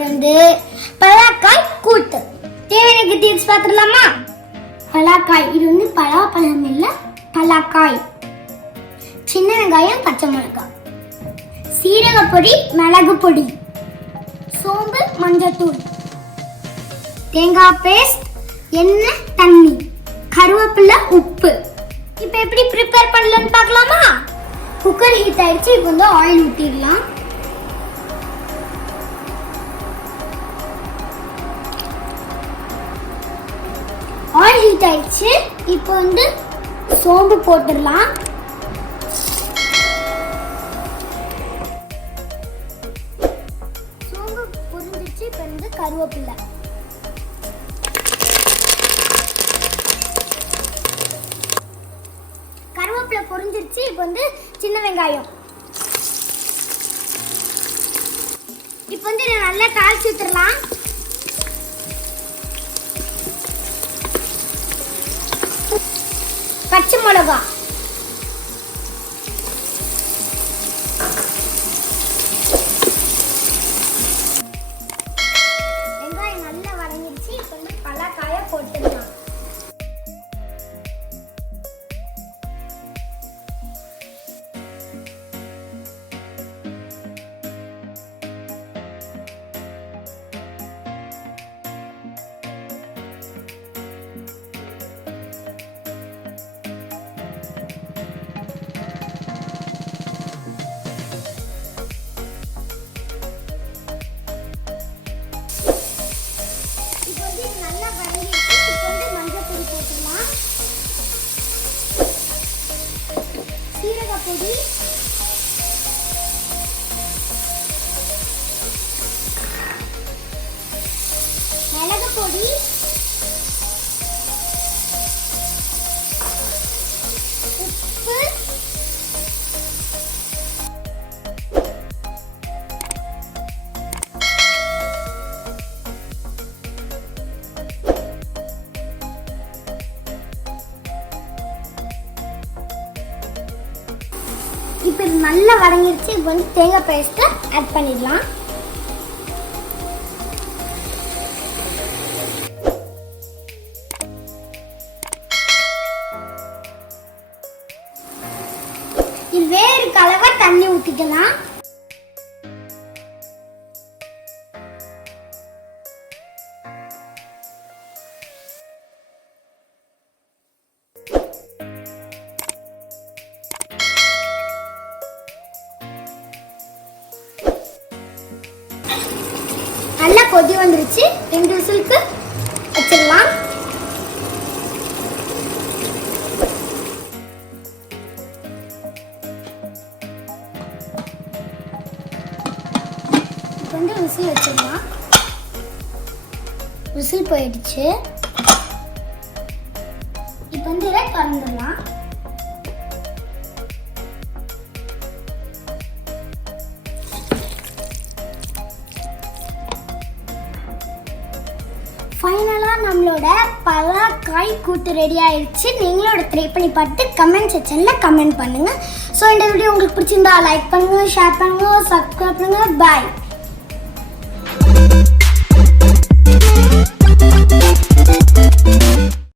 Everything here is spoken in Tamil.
போறது பலாக்காய் கூட்டு. தேவையான டிப்ஸ் பார்த்துடலாமா? பலாக்காய், இது வந்து பலாப்பழம் இல்ல, பலாக்காய். சின்ன வெங்காயம், பச்சை மிளகாய், சீரக பொடி, மிளகு பொடி, சோம்பு, மஞ்சத்தூள், தேங்காய் பேஸ்ட், எண்ணெய், தண்ணி, கருவேப்பிலை, உப்பு. இப்போ எப்படி ப்ரிப்பேர் பண்ணலாம்னு பார்க்கலாமா? குக்கர் ஹீட் ஆயிடுச்சு. இப்போ வந்து ஆயில் ஊற்றிடலாம். ஆயில் ஹீட் ஆயிடுச்சு. இப்போ வந்து சோம்பு போட்டுடலாம். சோம்பு பொரிஞ்சிச்சு. இப்போ வந்து கருவேப்பிலை, கருவேப்பிலை பொரிஞ்சிருச்சு. இப்போ வந்து சின்ன வெங்காயம். இப்போ வந்து இதை நல்லா தாளிச்சு விட்டுறலாம். பச்சை மிளகா, வெங்காயம் நல்லா வதங்கிடுச்சு. இப்போ வந்து பலாக்காயை போட்டுடலாம். சீரக பொடி, மிளகு பொடி, உப்பு, இப்போ நல்லா வதங்கிடுச்சு. இப்போ வந்து தேங்காய் பேஸ்ட்டை ஆட் பண்ணிடலாம். இது வேறு கலவை தண்ணி ஊற்றிக்கலாம். நல்லா கொதி வந்துருச்சு. 2 விசிலுக்கு வச்சிடலாம். இப்போ வந்து விசில் வச்சிடலாம். விசில் போயிடுச்சு. இப்போ வந்து இதை திறந்துடலாம். ஃபைனலாக நம்மளோட பலாக்காய் கூட்டு ரெடி ஆயிடுச்சு. நீங்களோட ட்ரை பண்ணி பார்த்து கமெண்ட் செக்ஷனில் கமெண்ட் பண்ணுங்கள். ஸோ இந்த வீடியோ உங்களுக்கு பிடிச்சிருந்தா லைக் பண்ணுங்கள், ஷேர் பண்ணுங்கள், சப்ஸ்கிரைப் பண்ணுங்கள். பாய்.